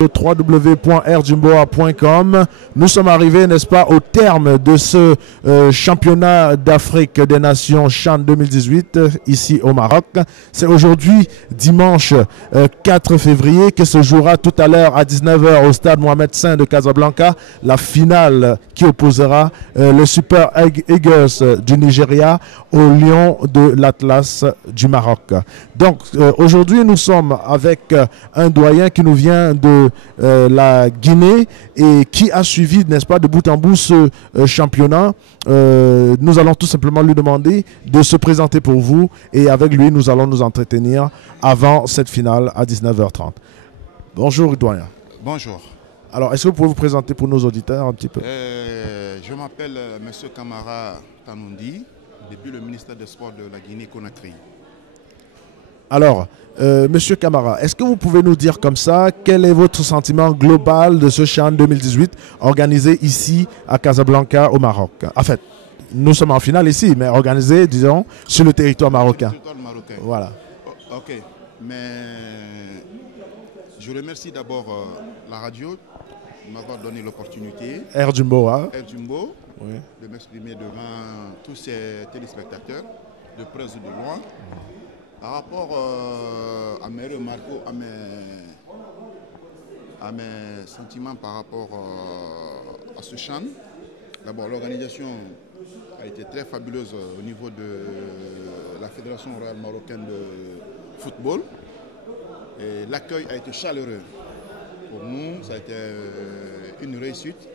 www.airjumboa.com. Nous sommes arrivés, n'est-ce pas, au terme de ce championnat d'Afrique des Nations CHAN 2018 ici au Maroc. C'est aujourd'hui, dimanche 4 février, que se jouera tout à l'heure à 19 h au stade Mohamed V de Casablanca la finale qui opposera le Super Eagles du Nigeria au Lion de l'Atlas du Maroc. Donc aujourd'hui, nous sommes avec un doyen qui nous vient de la Guinée et qui a suivi, n'est-ce pas, de bout en bout ce championnat. Nous allons tout simplement lui demander de se présenter pour vous et avec lui, nous allons nous entretenir avant cette finale à 19 h 30. Bonjour, doyen. Bonjour. Alors, est-ce que vous pouvez vous présenter pour nos auditeurs un petit peu? Je m'appelle M. Kamara Tanoundi, depuis le ministère des Sports de la Guinée-Conakry. Alors, Monsieur Kamara, est-ce que vous pouvez nous dire comme ça, quel est votre sentiment global de ce CHAN 2018 organisé ici à Casablanca au Maroc? En fait, nous sommes en finale ici, mais organisé, disons, sur le territoire marocain. Sur le territoire marocain. Voilà. Ok, mais je remercie d'abord la radio de m'avoir donné l'opportunité. Air Jumboa. Air Jumbo, Oui. de m'exprimer devant tous ces téléspectateurs, de presse ou de loin. Par rapport à mes remarques, à mes sentiments par rapport à ce CHAN, d'abord l'organisation a été très fabuleuse au niveau de la Fédération royale marocaine de football. Et l'accueil a été chaleureux. Pour nous, ça a été une réussite,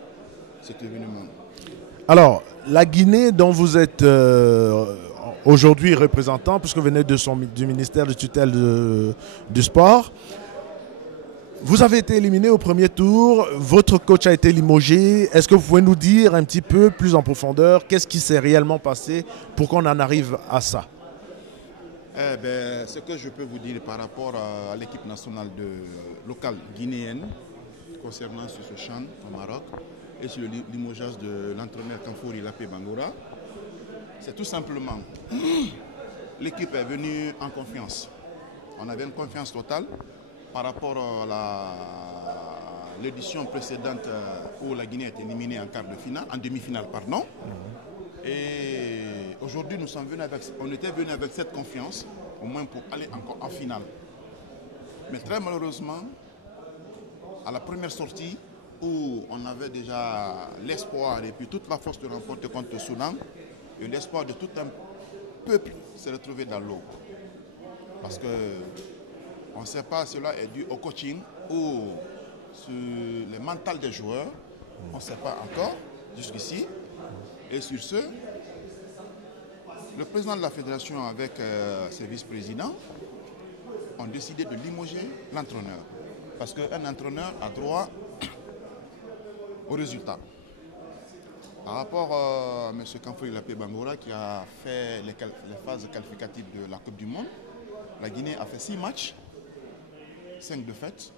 cet événement. Alors, la Guinée dont vous êtes aujourd'hui représentant, puisque vous venez du ministère de tutelle du sport, vous avez été éliminé au premier tour, votre coach a été limogé. Est-ce que vous pouvez nous dire un petit peu plus en profondeur qu'est-ce qui s'est réellement passé pour qu'on en arrive à ça? Ce que je peux vous dire par rapport à l'équipe nationale locale guinéenne concernant ce CHAN au Maroc et sur le limogeage de l'entraîneur Kamfouri Lapé Bangoura, c'est tout simplement l'équipe est venue en confiance. On avait une confiance totale par rapport à l'édition précédente où la Guinée a été éliminée en demi-finale, pardon. Et aujourd'hui, on était venus avec cette confiance, au moins pour aller encore en finale. Mais très malheureusement, à la première sortie, où on avait déjà l'espoir et puis toute la force de remporter contre le Soudan, et l'espoir de tout un peuple s'est retrouvé dans l'eau. Parce que on ne sait pas, cela est dû au coaching ou sur le mental des joueurs. On ne sait pas encore jusqu'ici. Et sur ce, le président de la fédération avec ses vice-présidents ont décidé de limoger l'entraîneur. Parce qu'un entraîneur a droit au résultat. Par rapport à M. Kamfouri Lapé Bangoura qui a fait les phases qualificatives de la Coupe du Monde, la Guinée a fait 6 matchs, 5 défaites,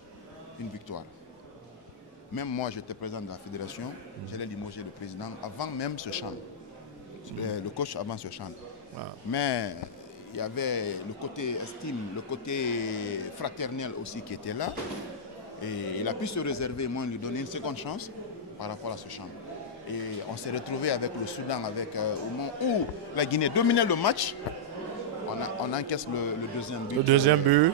1 victoire. Même moi, j'étais président de la fédération, j'allais limoger le président avant même ce CHAN, le coach avant ce CHAN. Mais il y avait le côté estime, le côté fraternel aussi qui était là. Et il a pu se réserver, moi, lui donner une seconde chance par rapport à ce CHAN. Et on s'est retrouvé avec le Soudan, au moment où la Guinée dominait le match, on encaisse le deuxième but. Le deuxième but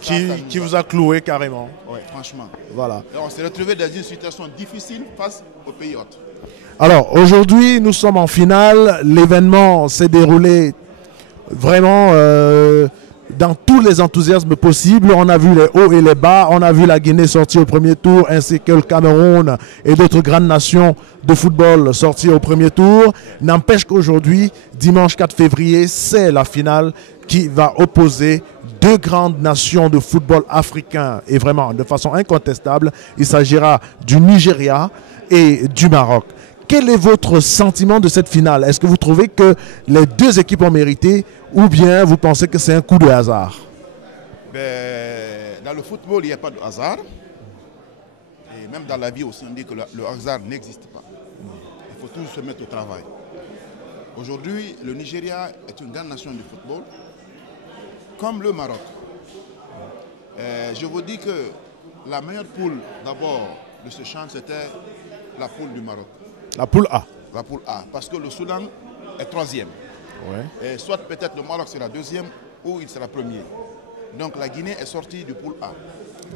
qui vous a cloué carrément. Oui, franchement. Voilà. Et on s'est retrouvé dans une situation difficile face aux pays hôtes. Alors aujourd'hui, nous sommes en finale. L'événement s'est déroulé vraiment dans tous les enthousiasmes possibles. On a vu les hauts et les bas. On a vu la Guinée sortir au premier tour, ainsi que le Cameroun et d'autres grandes nations de football sortir au premier tour. N'empêche qu'aujourd'hui, dimanche 4 février, c'est la finale qui va opposer deux grandes nations de football africain. Et vraiment, de façon incontestable, il s'agira du Nigeria et du Maroc. Quel est votre sentiment de cette finale? Est-ce que vous trouvez que les deux équipes ont mérité ou bien vous pensez que c'est un coup de hasard? Dans le football, il n'y a pas de hasard. Et même dans la vie aussi, on dit que le hasard n'existe pas. Il faut toujours se mettre au travail. Aujourd'hui, le Nigeria est une grande nation de football, comme le Maroc. Je vous dis que La meilleure poule d'abord de ce CHAN, c'était la poule du Maroc. La poule A. La poule A, parce que le Soudan est troisième. Ouais. Et soit peut-être le Maroc sera deuxième ou il sera premier. Donc la Guinée est sortie du poule A.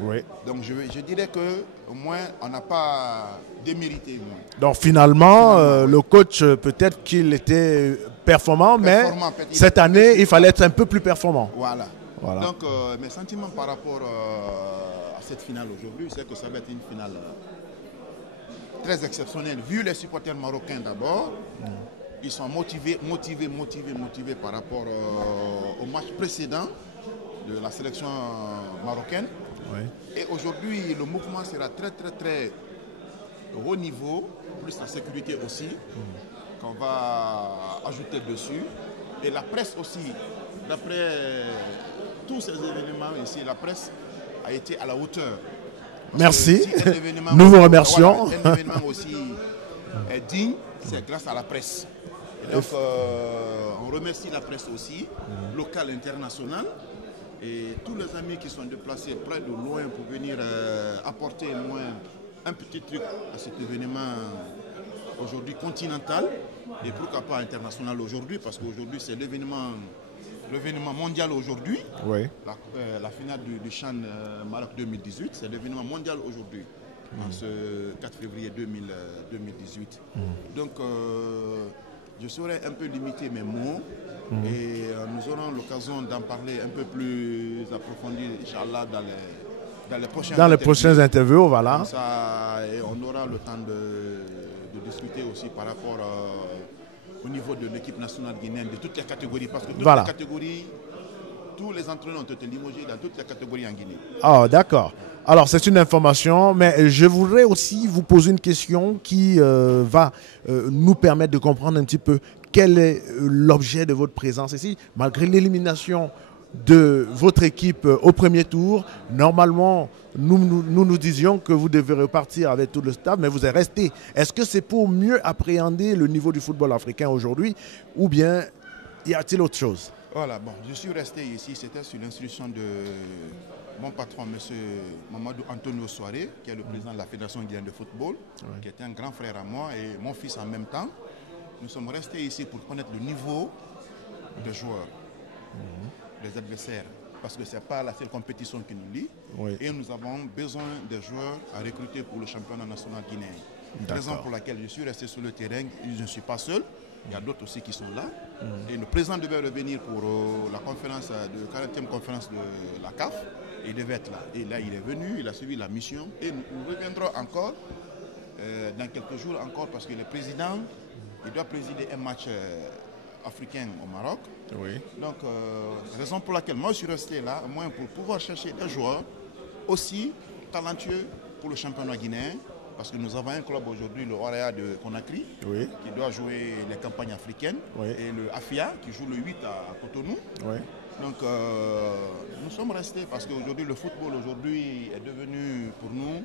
Oui. Donc je dirais qu'au moins on n'a pas démérité. Donc finalement, le coach, peut-être qu'il était performant, mais cette année, il fallait être un peu plus performant. Voilà. Donc mes sentiments par rapport à cette finale aujourd'hui, c'est que ça va être une finale très exceptionnelle. Vu les supporters marocains d'abord, ils sont motivés par rapport au match précédent de la sélection marocaine. Oui. Et aujourd'hui, le mouvement sera très haut niveau, plus la sécurité aussi, qu'on va ajouter dessus. Et la presse aussi, d'après tous ces événements ici, la presse a été à la hauteur. Merci. Si Nous vous remercions. Voilà, un événement aussi est digne, c'est grâce à la presse. Et donc, on remercie la presse aussi, locale, internationale, et tous les amis qui sont déplacés près de loin pour venir apporter au moins un petit truc à cet événement aujourd'hui continental et pourquoi pas international aujourd'hui, parce qu'aujourd'hui c'est l'événement mondial aujourd'hui. Oui. La finale du CHAN Maroc 2018, c'est l'événement mondial aujourd'hui, en ce 4 février 2018. Donc je saurais un peu limiter mes mots et nous aurons l'occasion d'en parler un peu plus approfondi, Inch'Allah, dans les prochaines interviews. Voilà. Comme ça, et on aura le temps de discuter aussi par rapport au niveau de l'équipe nationale guinéenne, de toutes les catégories, parce que toutes les catégories, tous les entraîneurs ont été limogés dans toutes les catégories en Guinée. Ah, d'accord. Alors, c'est une information, mais je voudrais aussi vous poser une question qui va nous permettre de comprendre un petit peu quel est l'objet de votre présence ici. Malgré l'élimination de votre équipe au premier tour, normalement, nous disions que vous devez repartir avec tout le staff, mais vous êtes resté. Est-ce que c'est pour mieux appréhender le niveau du football africain aujourd'hui, ou bien y a-t-il autre chose? Voilà, bon, je suis resté ici, c'était sur l'instruction de mon patron, M. Mamadou Antonio Soare, qui est le président de la Fédération guinéenne de football, qui était un grand frère à moi et mon fils en même temps. Nous sommes restés ici pour connaître le niveau des joueurs, des adversaires, parce que ce n'est pas la seule compétition qui nous lie. Oui. Et nous avons besoin des joueurs à recruter pour le championnat national guinéen. Raison pour laquelle je suis resté sur le terrain, je ne suis pas seul. Il y a d'autres aussi qui sont là. Et le président devait revenir pour la conférence, de 40e conférence de la CAF. Il devait être là. Et là, il est venu, il a suivi la mission. Et nous reviendrons encore dans quelques jours encore parce que le président, il doit présider un match africain au Maroc. Oui. Donc, raison pour laquelle moi je suis resté là, au moins pour pouvoir chercher des joueurs aussi talentueux pour le championnat guinéen. Parce que nous avons un club aujourd'hui, le Orea de Conakry, qui doit jouer les campagnes africaines, et le Afia qui joue le 8 à Cotonou. Oui. Donc nous sommes restés parce qu'aujourd'hui le football aujourd'hui est devenu pour nous,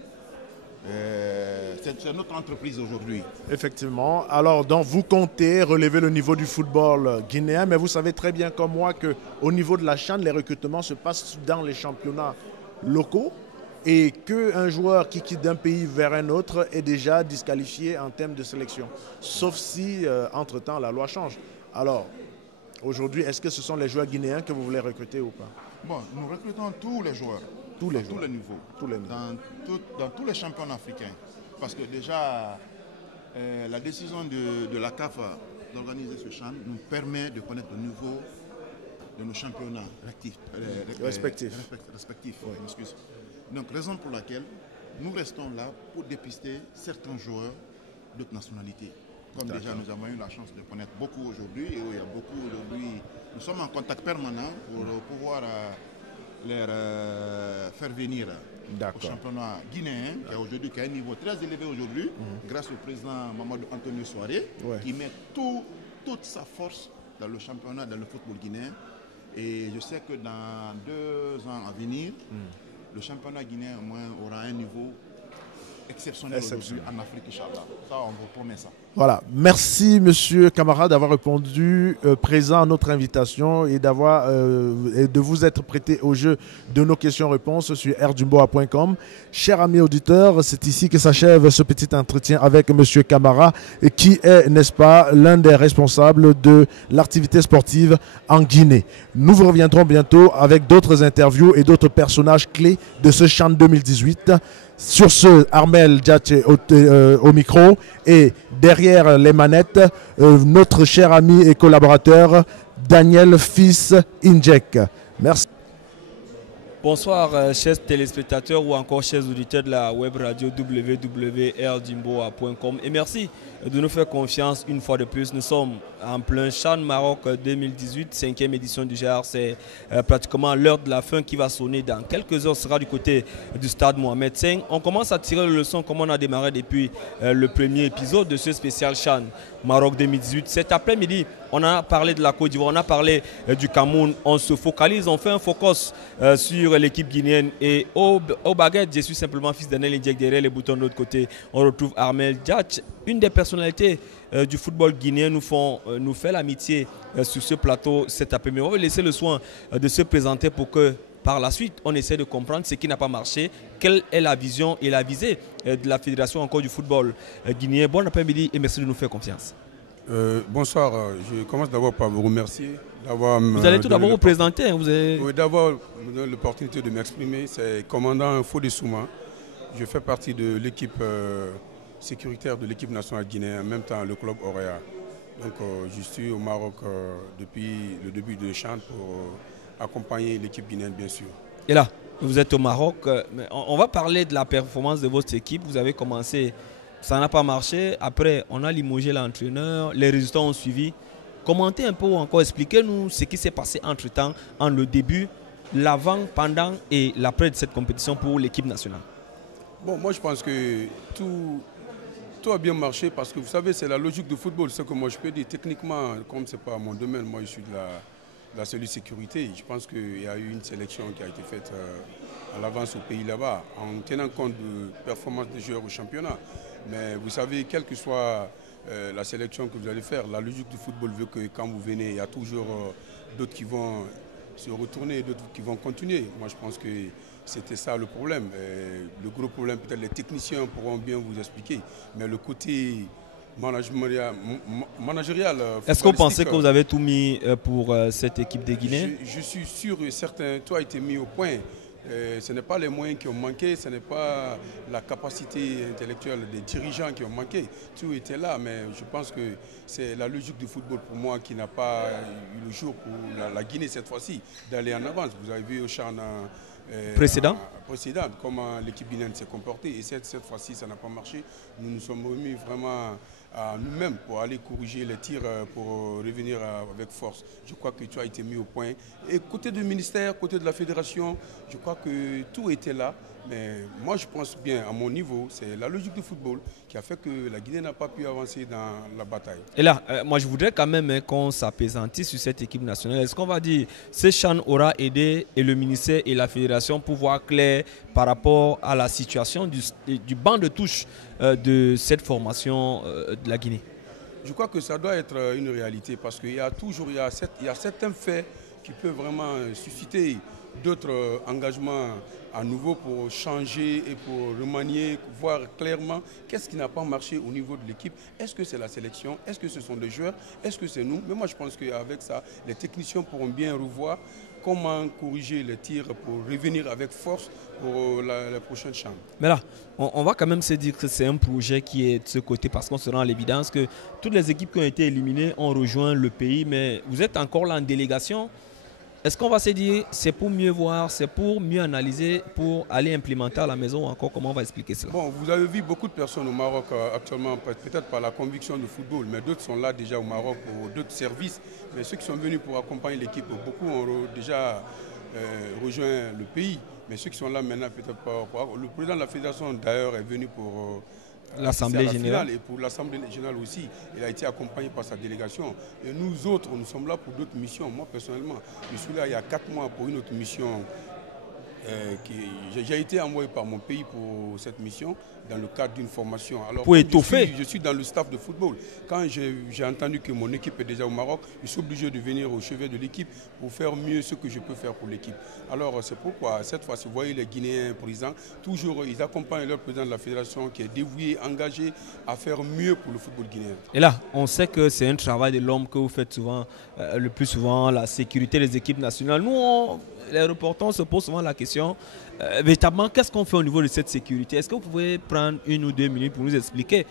c'est notre entreprise aujourd'hui. Effectivement. Alors donc vous comptez relever le niveau du football guinéen, mais vous savez très bien comme moi qu'au niveau de la CHAN, les recrutements se passent dans les championnats locaux. Et qu'un joueur qui quitte d'un pays vers un autre est déjà disqualifié en termes de sélection. Sauf si, entre-temps, la loi change. Alors, aujourd'hui, est-ce que ce sont les joueurs guinéens que vous voulez recruter ou pas? Bon, nous recrutons tous les joueurs. Tous les niveaux. Dans tous les championnats africains. Parce que déjà, la décision de la CAF d'organiser ce CHAN nous permet de connaître le niveau de nos championnats respectifs. Oui. Excuse. Donc, raison pour laquelle nous restons là pour dépister certains joueurs d'autres nationalités. Comme déjà nous avons eu la chance de connaître beaucoup aujourd'hui, et il y a beaucoup aujourd'hui, nous sommes en contact permanent pour pouvoir les faire venir au championnat guinéen, qui a un niveau très élevé aujourd'hui, grâce au président Mamadou Antonio Soare, qui met toute sa force dans le championnat, dans le football guinéen. Et je sais que dans 2 ans à venir, le championnat guinéen au moins aura un niveau exceptionnel aujourd'hui en Afrique, Inch'Allah. Ça, on vous promet ça. Voilà. Merci, monsieur Camara, d'avoir répondu présent à notre invitation et de vous être prêté au jeu de nos questions-réponses sur rdumboa.com. Chers amis auditeurs, c'est ici que s'achève ce petit entretien avec monsieur Camara, qui est, n'est-ce pas, l'un des responsables de l'activité sportive en Guinée. Nous vous reviendrons bientôt avec d'autres interviews et d'autres personnages clés de ce CHAN 2018. Sur ce, Armel Djatche au micro et derrière les manettes, notre cher ami et collaborateur Daniel Fils Injek. Merci. Bonsoir chers téléspectateurs ou encore chers auditeurs de la web radio www.rdumboa.com et merci de nous faire confiance une fois de plus. Nous sommes en plein CHAN Maroc 2018, 5e édition du genre. C'est pratiquement l'heure de la fin qui va sonner dans quelques heures. Sera du côté du stade Mohamed V. On commence à tirer le leçon comme on a démarré depuis le premier épisode de ce spécial CHAN Maroc 2018. Cet après-midi, on a parlé de la Côte d'Ivoire, on a parlé du Cameroun. On se focalise, on fait un focus sur l'équipe guinéenne. Et au baguette, je suis simplement fils Daniel Injek. Derrière les boutons de l'autre côté, on retrouve Armel Djatche. Une des personnalités du football guinéen nous fait l'amitié sur ce plateau cet après-midi. On va laisser le soin de se présenter pour que par la suite, on essaie de comprendre ce qui n'a pas marché, quelle est la vision et la visée de la Fédération encore du football guinéen. Bon après-midi et merci de nous faire confiance. Bonsoir, je commence d'abord par vous remercier d'avoir... Vous allez tout d'abord vous présenter. Oui, d'avoir l'opportunité de m'exprimer. C'est commandant Fodé Souma. Je fais partie de l'équipe sécuritaire de l'équipe nationale guinéenne, en même temps le club Auréa. Donc je suis au Maroc depuis le début de CHAN pour accompagner l'équipe guinéenne, bien sûr. Et là, vous êtes au Maroc. On va parler de la performance de votre équipe. Vous avez commencé, ça n'a pas marché. Après, on a limogé l'entraîneur. Les résultats ont suivi. Commentez un peu ou encore expliquez-nous ce qui s'est passé entre-temps, en le début, l'avant, pendant et l'après de cette compétition pour l'équipe nationale. Bon, moi je pense que tout a bien marché parce que vous savez, c'est la logique du football. Ce que moi je peux dire techniquement, comme ce n'est pas mon domaine, moi je suis de la cellule sécurité. Je pense qu'il y a eu une sélection qui a été faite à l'avance au pays là-bas, en tenant compte de performances des joueurs au championnat. Mais vous savez, quelle que soit la sélection que vous allez faire, la logique du football veut que quand vous venez, il y a toujours d'autres qui vont se retourner, d'autres qui vont continuer. Moi je pense que c'était ça le problème. Le gros problème, peut-être les techniciens pourront bien vous expliquer, mais le côté managérial. Est-ce que vous pensez que vous avez tout mis pour cette équipe des Guinéens? Je suis sûr et certain, tout a été mis au point. Ce n'est pas les moyens qui ont manqué, ce n'est pas la capacité intellectuelle des dirigeants qui ont manqué. Tout était là, mais je pense que c'est la logique du football pour moi qui n'a pas eu le jour pour la Guinée cette fois-ci d'aller en avance. Vous avez vu au CHAN précédent, comment l'équipe guinéenne s'est comportée et cette fois-ci ça n'a pas marché. Nous nous sommes remis vraiment à nous-mêmes pour aller corriger les tirs pour revenir avec force. Je crois que tout a été mis au point. Et côté du ministère, côté de la fédération, je crois que tout était là. Mais moi je pense bien, à mon niveau, c'est la logique du football qui a fait que la Guinée n'a pas pu avancer dans la bataille. Et là, moi je voudrais quand même qu'on s'appesantisse sur cette équipe nationale. Est-ce qu'on va dire que ce CHAN aura aidé et le ministère et la fédération pour voir clair par rapport à la situation du banc de touche de cette formation de la Guinée? Je crois que ça doit être une réalité parce qu'il y a toujours certains faits qui peuvent vraiment susciter d'autres engagements à nouveau pour changer et pour remanier, voir clairement qu'est-ce qui n'a pas marché au niveau de l'équipe. Est-ce que c'est la sélection? Est-ce que ce sont des joueurs? Est-ce que c'est nous? Mais moi je pense qu'avec ça, les techniciens pourront bien revoir comment corriger les tirs pour revenir avec force pour la prochaine CHAN. Mais là, on va quand même se dire que c'est un projet qui est de ce côté parce qu'on se rend à l'évidence que toutes les équipes qui ont été éliminées ont rejoint le pays, mais vous êtes encore là en délégation. Est-ce qu'on va se dire c'est pour mieux voir, c'est pour mieux analyser, pour aller implémenter à la maison ou encore comment on va expliquer cela? Bon, vous avez vu beaucoup de personnes au Maroc actuellement, peut-être par la conviction du football, mais d'autres sont là déjà au Maroc pour d'autres services. Mais ceux qui sont venus pour accompagner l'équipe, beaucoup ont déjà rejoint le pays. Mais ceux qui sont là maintenant, peut-être pas. Le président de la fédération d'ailleurs est venu pour l'Assemblée générale. Et pour l'Assemblée générale aussi, il a été accompagné par sa délégation. Et nous autres, nous sommes là pour d'autres missions. Moi, personnellement, je suis là il y a 4 mois pour une autre mission J'ai été envoyé par mon pays pour cette mission dans le cadre d'une formation. Alors, pour étoffer. Je suis dans le staff de football. Quand j'ai entendu que mon équipe est déjà au Maroc, je suis obligé de venir au chevet de l'équipe pour faire mieux ce que je peux faire pour l'équipe. Alors c'est pourquoi cette fois, vous voyez les Guinéens présidents, toujours ils accompagnent leur président de la fédération qui est dévoué, engagé à faire mieux pour le football guinéen. Et là, on sait que c'est un travail de l'homme que vous faites souvent, le plus souvent, la sécurité des équipes nationales. Nous, les reporters se posent souvent la question, véritablement, qu'est-ce qu'on fait au niveau de cette sécurité? Est-ce que vous pouvez prendre 1 ou 2 minutes pour nous expliquer,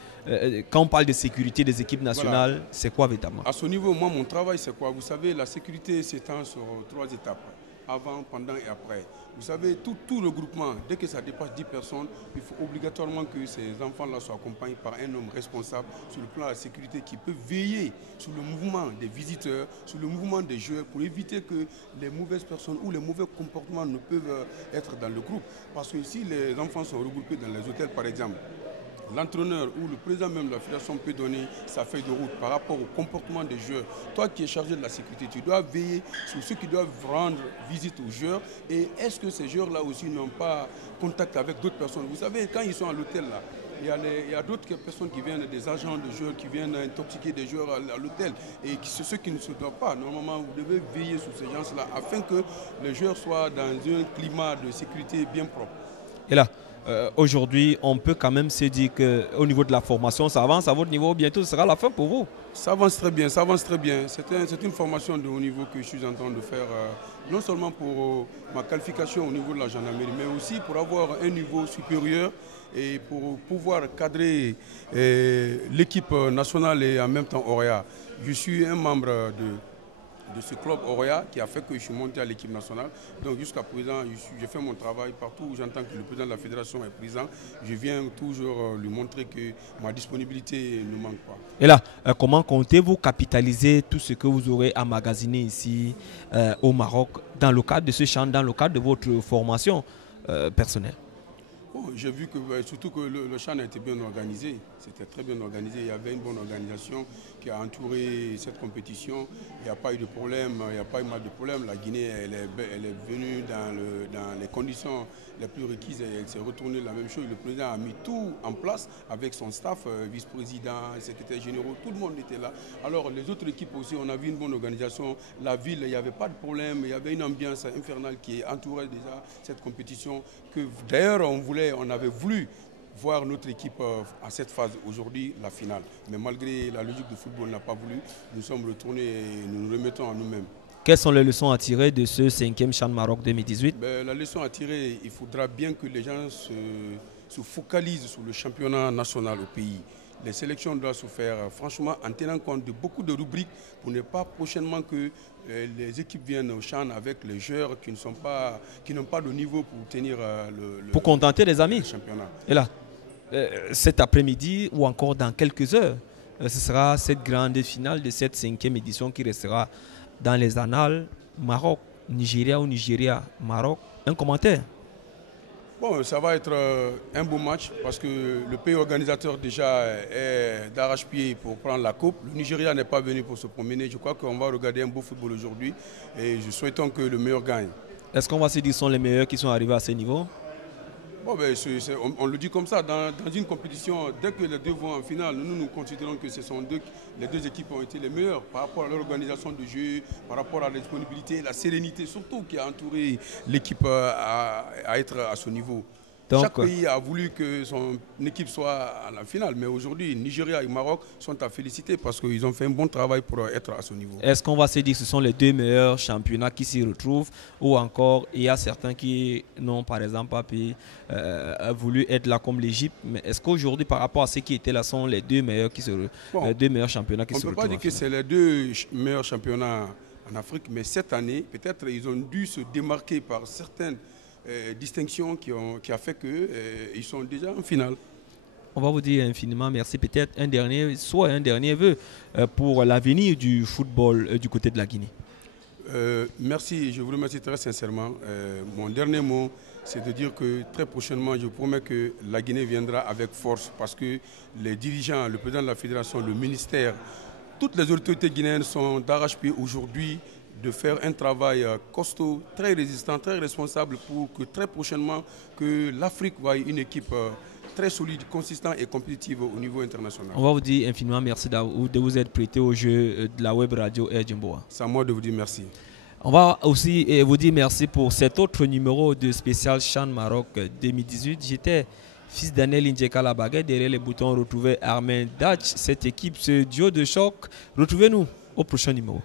quand on parle de sécurité des équipes nationales, voilà, c'est quoi véritablement? À ce niveau, moi, mon travail, c'est quoi? Vous savez, la sécurité s'étend sur 3 étapes. Avant, pendant et après. Vous savez, tout le groupement, dès que ça dépasse 10 personnes, il faut obligatoirement que ces enfants-là soient accompagnés par un homme responsable sur le plan de la sécurité qui peut veiller sur le mouvement des visiteurs, sur le mouvement des joueurs pour éviter que les mauvaises personnes ou les mauvais comportements ne peuvent être dans le groupe. Parce que si les enfants sont regroupés dans les hôtels, par exemple, l'entraîneur ou le président même de la fédération peut donner sa feuille de route par rapport au comportement des joueurs. Toi qui es chargé de la sécurité, tu dois veiller sur ceux qui doivent rendre visite aux joueurs. Et est-ce que ces joueurs-là aussi n'ont pas contact avec d'autres personnes? Vous savez, quand ils sont à l'hôtel, là, il y a d'autres personnes qui viennent, des agents de joueurs qui viennent intoxiquer des joueurs à l'hôtel. Et c'est ceux qui ne se doivent pas. Normalement, vous devez veiller sur ces gens-là afin que les joueurs soient dans un climat de sécurité bien propre. Et là, aujourd'hui, on peut quand même se dire qu'au niveau de la formation, ça avance à votre niveau, bientôt ce sera la fin pour vous. Ça avance très bien, ça avance très bien. C'est une formation de haut niveau que je suis en train de faire, non seulement pour ma qualification au niveau de la gendarmerie, mais aussi pour avoir un niveau supérieur et pour pouvoir cadrer l'équipe nationale et en même temps Orea. Je suis un membre de ce club Orea qui a fait que je suis monté à l'équipe nationale. Donc jusqu'à présent, je fais mon travail partout où j'entends que le président de la fédération est présent. Je viens toujours lui montrer que ma disponibilité ne manque pas. Et là, comment comptez-vous capitaliser tout ce que vous aurez emmagasiné ici au Maroc dans le cadre de ce champ, dans le cadre de votre formation personnelle? Bon, j'ai vu que surtout que le champ a été bien organisé. C'était très bien organisé. Il y avait une bonne organisation qui a entouré cette compétition. Il n'y a pas eu de problème, il n'y a pas eu mal de problème. La Guinée, elle est venue dans les conditions les plus requises et elle s'est retournée la même chose. Le président a mis tout en place avec son staff, vice-président, secrétaire généraux, tout le monde était là. Alors les autres équipes aussi, on a vu une bonne organisation. La ville, il n'y avait pas de problème. Il y avait une ambiance infernale qui entourait déjà cette compétition. D'ailleurs, on avait voulu voir notre équipe à cette phase aujourd'hui, la finale. Mais malgré la logique du football n'a pas voulu, nous sommes retournés et nous nous remettons à nous-mêmes. Quelles sont les leçons à tirer de ce 5e Chan Maroc 2018? La leçon à tirer, il faudra bien que les gens se focalisent sur le championnat national au pays. Les sélections doivent se faire franchement en tenant compte de beaucoup de rubriques pour ne pas prochainement que les équipes viennent au champ avec les joueurs qui n'ont pas le niveau pour tenir pour contenter les amis. Le championnat. Et là, cet après-midi ou encore dans quelques heures, ce sera cette grande finale de cette 5e édition qui restera dans les annales. Maroc, Nigeria ou Nigeria, Maroc. Un commentaire? Bon, ça va être un beau match parce que le pays organisateur déjà est d'arrache-pied pour prendre la coupe. Le Nigeria n'est pas venu pour se promener. Je crois qu'on va regarder un beau football aujourd'hui et je souhaite que le meilleur gagne. Est-ce qu'on va se dire que ce sont les meilleurs qui sont arrivés à ce niveau? Bon, on le dit comme ça, dans une compétition, dès que les deux vont en finale, nous considérons que les deux équipes ont été les meilleures par rapport à l'organisation du jeu, par rapport à la disponibilité, la sérénité, surtout qui a entouré l'équipe à être à ce niveau. Donc, chaque pays a voulu que son équipe soit à la finale, mais aujourd'hui, Nigeria et Maroc sont à féliciter parce qu'ils ont fait un bon travail pour être à ce niveau. Est-ce qu'on va se dire que ce sont les deux meilleurs championnats qui s'y retrouvent ou encore il y a certains qui n'ont par exemple pas voulu être là comme l'Égypte, mais est-ce qu'aujourd'hui par rapport à ceux qui étaient là sont les deux meilleurs, les deux meilleurs championnats qui se retrouvent? On ne peut pas dire que c'est les deux meilleurs championnats en Afrique, mais cette année, peut-être ils ont dû se démarquer par certaines distinction qui a fait qu'ils sont déjà en finale. On va vous dire infiniment merci. Peut-être un dernier vœu pour l'avenir du football du côté de la Guinée. Merci, je vous remercie très sincèrement. Mon dernier mot, c'est de dire que très prochainement, je promets que la Guinée viendra avec force parce que les dirigeants, le président de la fédération, le ministère, toutes les autorités guinéennes sont d'arrache-pied aujourd'hui de faire un travail costaud, très résistant, très responsable pour que très prochainement que l'Afrique voie une équipe très solide, consistante et compétitive au niveau international. On va vous dire infiniment merci de vous être prêté au jeu de la web radio Air Jumboa. C'est à moi de vous dire merci. On va aussi vous dire merci pour cet autre numéro de spécial Chan Maroc 2018. J'étais fils Daniel Indjeka la baguette. Derrière les boutons, on retrouvait Armin Dach. Cette équipe, ce duo de choc. Retrouvez-nous au prochain numéro.